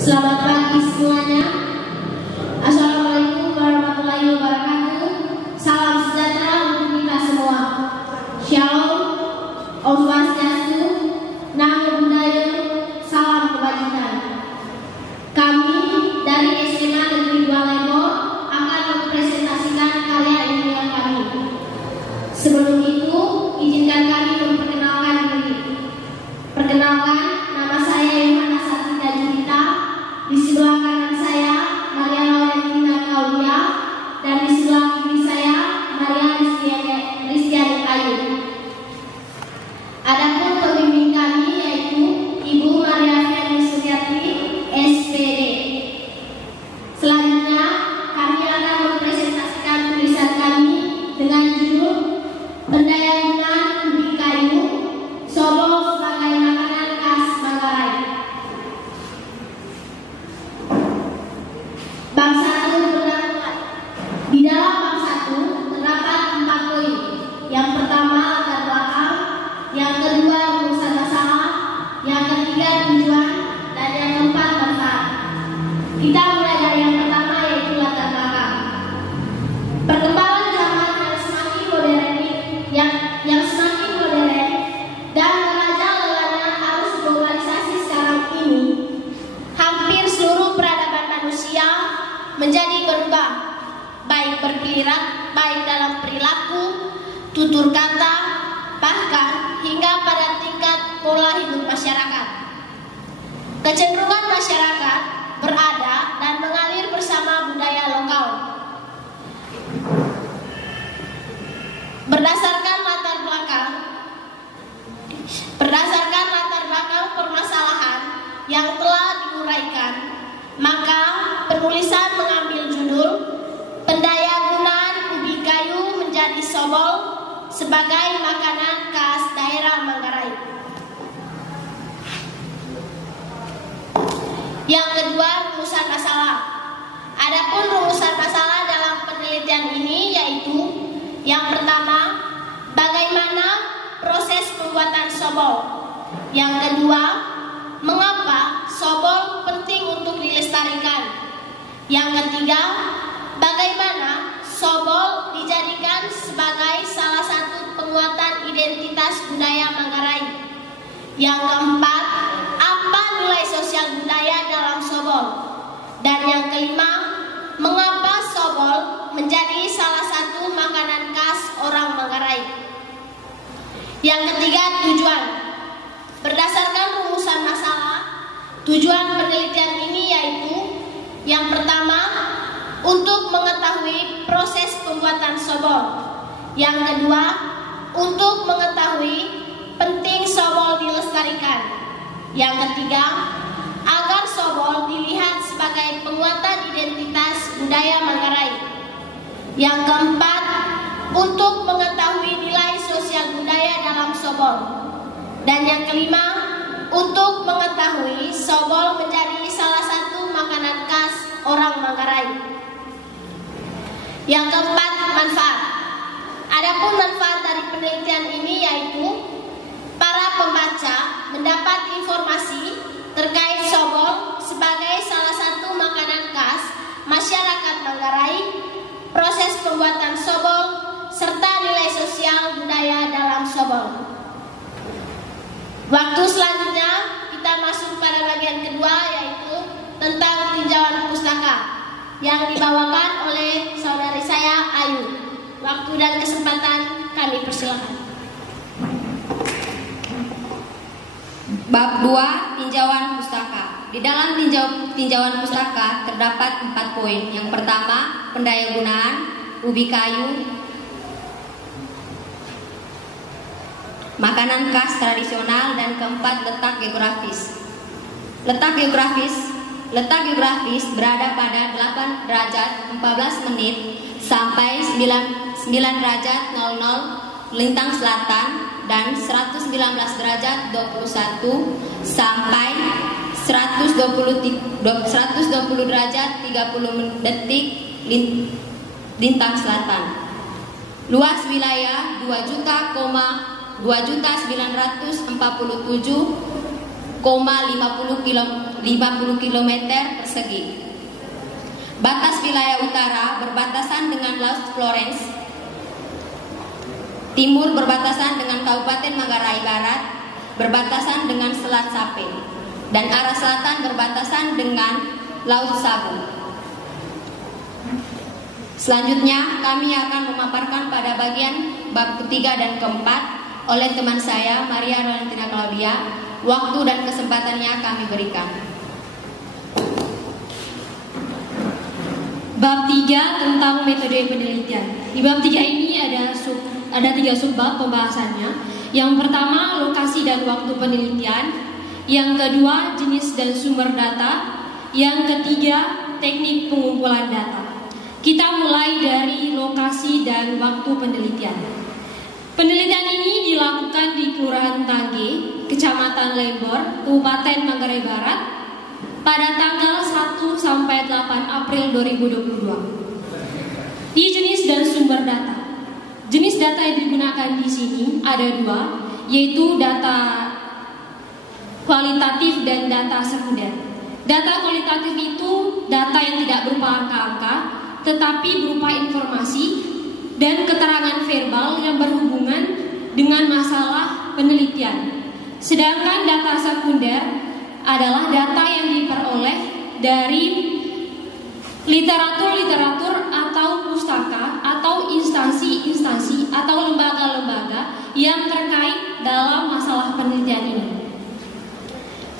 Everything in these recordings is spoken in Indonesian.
Selamat pagi semuanya. Assalamualaikum warahmatullahi wabarakatuh. Salam sejahtera untuk kita semua. Shalom, Om Swastiastu, Namo Buddhaya, salam kebajikan. Kami dari SMA Negeri 2 Lembong akan mempresentasikan karya ilmiah kami. Sebelum itu, izinkan kami memperkenalkan diri. Perkenalkan, nama saya Yohana Satina Julita. Di sebelah kanan saya Maria Laurentina Claudia, dan di sebelah kiri saya Maria Rizkyani Ayu. Adapun pembimbing kami yaitu Ibu Maria Ferry Suryati, SPD. Selanjutnya kami akan mempresentasikan tulisan kami dengan judul Pendayagunaan Ubi Kayu, Sobol sebagai makanan khas Manggarai. Bab 1 terdapat. Di dalam bab 1 terdapat 4 poin. Yang pertama latar belakang, yang kedua rumusan masalah, yang ketiga tujuan, dan yang keempat manfaat. Kita mulai dari yang pertama yaitu latar belakang. Perkembangan zaman yang semakin modern dan merajalelana arus globalisasi sekarang ini, hampir seluruh peradaban manusia menjadi berubah, baik dalam perilaku, tutur kata, bahkan hingga pada tingkat pola hidup masyarakat. Kecenderungan masyarakat berada dan mengalir bersama budaya lokal. Berdasarkan latar belakang permasalahan yang telah diuraikan, maka penulisan mengambil judul Pendayagunaan Ubi Kayu Menjadi Sobol sebagai makanan khas daerah Manggarai. Yang kedua, rumusan masalah. Adapun rumusan masalah dalam penelitian ini yaitu yang pertama, bagaimana proses pembuatan sobol. Yang kedua, mengapa sobol penting untuk dilestarikan. Yang ketiga, bagaimana sobol dijadikan sebagai salah satu penguatan identitas budaya Manggarai. Yang keempat, apa nilai sosial budaya dalam sobol. Dan yang kelima, mengapa sobol menjadi salah satu makanan khas orang Manggarai. Yang ketiga, tujuan. Berdasarkan rumusan masalah, tujuan penelitian ini yaitu yang pertama, untuk mengetahui proses pembuatan sobol. Yang kedua, untuk mengetahui penting sobol dilestarikan. Yang ketiga, agar sobol dilihat sebagai penguatan identitas budaya Manggarai. Yang keempat, untuk mengetahui nilai sosial budaya dalam sobol. Dan yang kelima, untuk mengetahui sobol menjadi salah satu makanan khas orang Manggarai. Yang keempat, manfaat. Adapun manfaat dari penelitian ini yaitu para pembaca mendapat informasi terkait sobol sebagai salah satu makanan khas masyarakat Manggarai, proses pembuatan sobol, serta nilai sosial budaya dalam sobol. Waktu selanjutnya kita masuk pada bagian kedua yaitu tentang tinjauan pustaka yang dibawakan oleh saudari saya Ayu. Waktu dan kesempatan kami persilakan. Bab 2, tinjauan pustaka. Di dalam tinjauan pustaka terdapat 4 poin. Yang pertama, pendayagunaan ubi kayu, makanan khas tradisional, dan keempat, letak geografis. Letak geografis berada pada 8 derajat 14 menit sampai 9 derajat 00 lintang selatan dan 119 derajat 21 sampai 120 derajat 30 detik lintang selatan. Luas wilayah 2.947,50 50 km persegi. Batas wilayah utara berbatasan dengan Laut Florence, timur berbatasan dengan Kabupaten Manggarai Barat, berbatasan dengan Selat Sape, dan arah selatan berbatasan dengan Laut Sabu. Selanjutnya kami akan memaparkan pada bagian bab ketiga dan keempat oleh teman saya Maria Valentina Claudia. Waktu dan kesempatannya kami berikan. Bab 3 tentang metode penelitian. Di bab 3 ini ada 3 subbab pembahasannya. Yang pertama, lokasi dan waktu penelitian. Yang kedua, jenis dan sumber data. Yang ketiga, teknik pengumpulan data. Kita mulai dari lokasi dan waktu penelitian. Penelitian ini dilakukan di Kelurahan Tage, Kecamatan Lembor, Kabupaten Manggarai Barat, pada tanggal 1 sampai 8 April 2022. Di jenis dan sumber data. Jenis data yang digunakan di sini ada 2, yaitu data kualitatif dan data sekunder. Data kualitatif itu data yang tidak berupa angka-angka, tetapi berupa informasi dan keterangan verbal yang berhubungan dengan masalah penelitian. Sedangkan data sekunder adalah data yang diperoleh dari literatur-literatur atau pustaka atau instansi-instansi atau lembaga-lembaga yang terkait dalam masalah penelitian ini.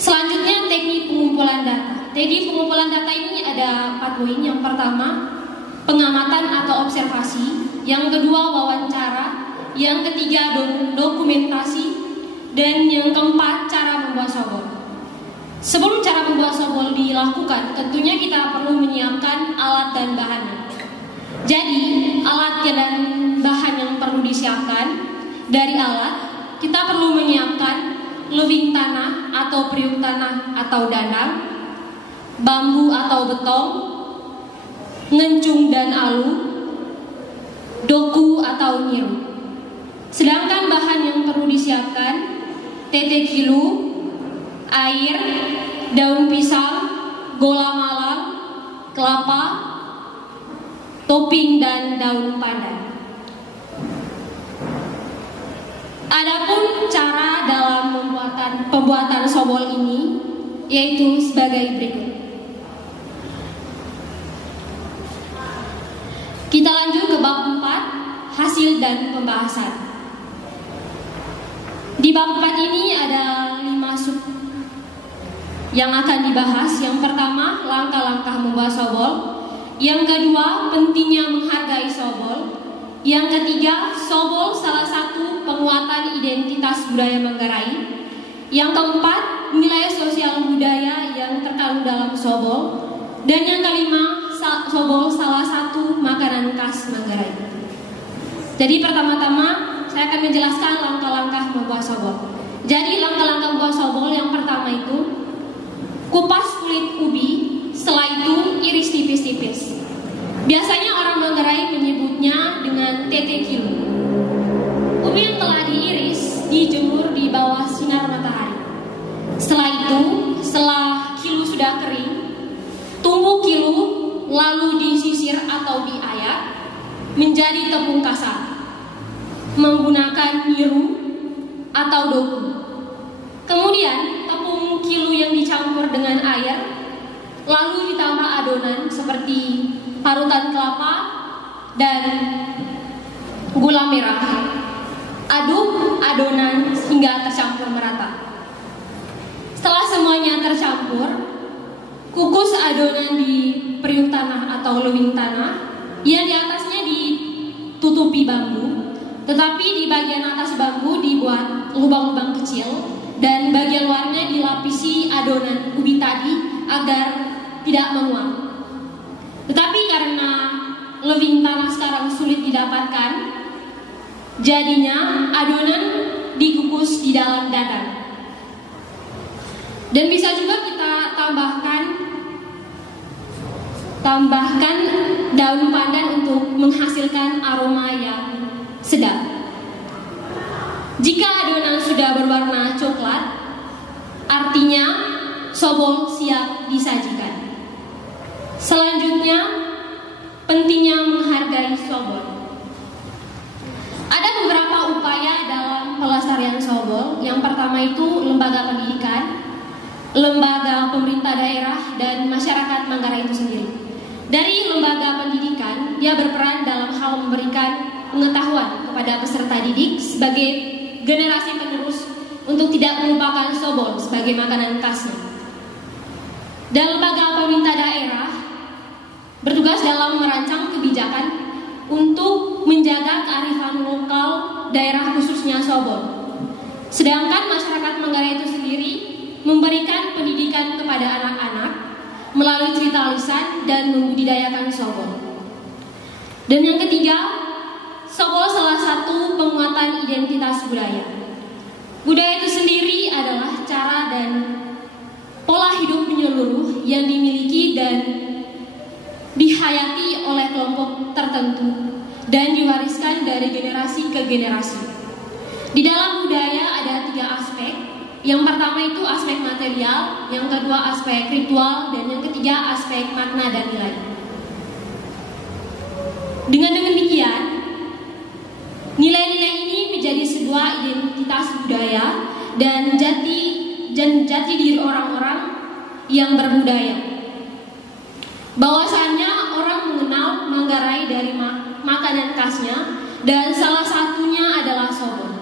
Selanjutnya, teknik pengumpulan data. Teknik pengumpulan data ini ada 4 poin. Yang pertama, pengamatan atau observasi. Yang kedua, wawancara. Yang ketiga, dokumentasi. Dan yang keempat, cara membuat sobol. Sebelum cara membuat sobol dilakukan, tentunya kita perlu menyiapkan alat dan bahannya. Jadi, alat dan bahan yang perlu disiapkan. Dari alat, kita perlu menyiapkan lewing tanah atau periuk tanah atau dandang, bambu atau betong, ngencung dan alu, doku atau nyiru. Sedangkan bahan yang perlu disiapkan tete kilu, air, daun pisang, gola malang, kelapa, topping dan daun pandan. Adapun cara dalam pembuatan sobol ini yaitu sebagai berikut. Kita lanjut ke bab 4, hasil dan pembahasan. Di bab 4 ini ada 5 sub yang akan dibahas. Yang pertama, langkah-langkah membuat sobol. Yang kedua, pentingnya menghargai sobol. Yang ketiga, sobol salah satu penguatan identitas budaya Manggarai. Yang keempat, nilai sosial budaya yang terkandung dalam sobol. Dan yang kelima, sobol salah satu makanan khas Manggarai. Jadi pertama-tama saya akan menjelaskan langkah-langkah membuat sobol. Jadi langkah-langkah membuat sobol yang pertama itu kupas kulit ubi, setelah itu iris tipis-tipis. Biasanya orang Manggarai menyebutnya dengan tete kilu. Ubi yang telah diiris dijemur di bawah sinar matahari. Setelah itu, setelah kilu sudah kering, tumbuk kilu lalu disisir atau diayak menjadi tepung kasar menggunakan nyiru atau doku. Kemudian tepung kilu yang dicampur dengan air lalu ditambah adonan seperti parutan kelapa dan gula merah. Aduk adonan hingga tercampur merata. Setelah semuanya tercampur, kukus adonan di periuk tanah atau lewing tanah yang di atasnya ditutupi bambu, tetapi di bagian atas bambu dibuat lubang-lubang kecil dan bagian luarnya dilapisi adonan ubi tadi agar tidak menguap. Tetapi karena lewing tanah sekarang sulit didapatkan, jadinya adonan dikukus di dalam dadar. Dan bisa juga kita tambahkan daun pandan untuk menghasilkan aroma yang sedap. Jika adonan sudah berwarna coklat, artinya sobol siap disajikan. Selanjutnya, pentingnya menghargai sobol. Ada beberapa upaya dalam pelestarian sobol. Yang pertama itu lembaga pendidikan, lembaga pemerintah daerah, dan masyarakat Manggarai itu sendiri. Dari lembaga pendidikan, dia berperan dalam hal memberikan pengetahuan kepada peserta didik sebagai generasi penerus untuk tidak melupakan sobol sebagai makanan khasnya. Dan lembaga pemerintah daerah bertugas dalam merancang kebijakan untuk menjaga kearifan lokal daerah khususnya sobol. Sedangkan masyarakat Manggarai itu sendiri memberikan pendidikan kepada anak-anak melalui cerita lisan dan membudidayakan sobol. Dan yang ketiga, sobol salah satu penguatan identitas budaya. Budaya itu sendiri adalah cara dan pola hidup menyeluruh yang dimiliki dan dihayati oleh kelompok tertentu dan diwariskan dari generasi ke generasi. Di dalam budaya ada 3 aspek. Yang pertama itu aspek material, yang kedua aspek ritual, dan yang ketiga aspek makna dan nilai. Dengan demikian, nilai-nilai ini menjadi sebuah identitas budaya dan jati diri orang-orang yang berbudaya. Bahwasannya orang mengenal Manggarai dari makanan khasnya, dan salah satunya adalah sobol.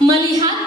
Melihat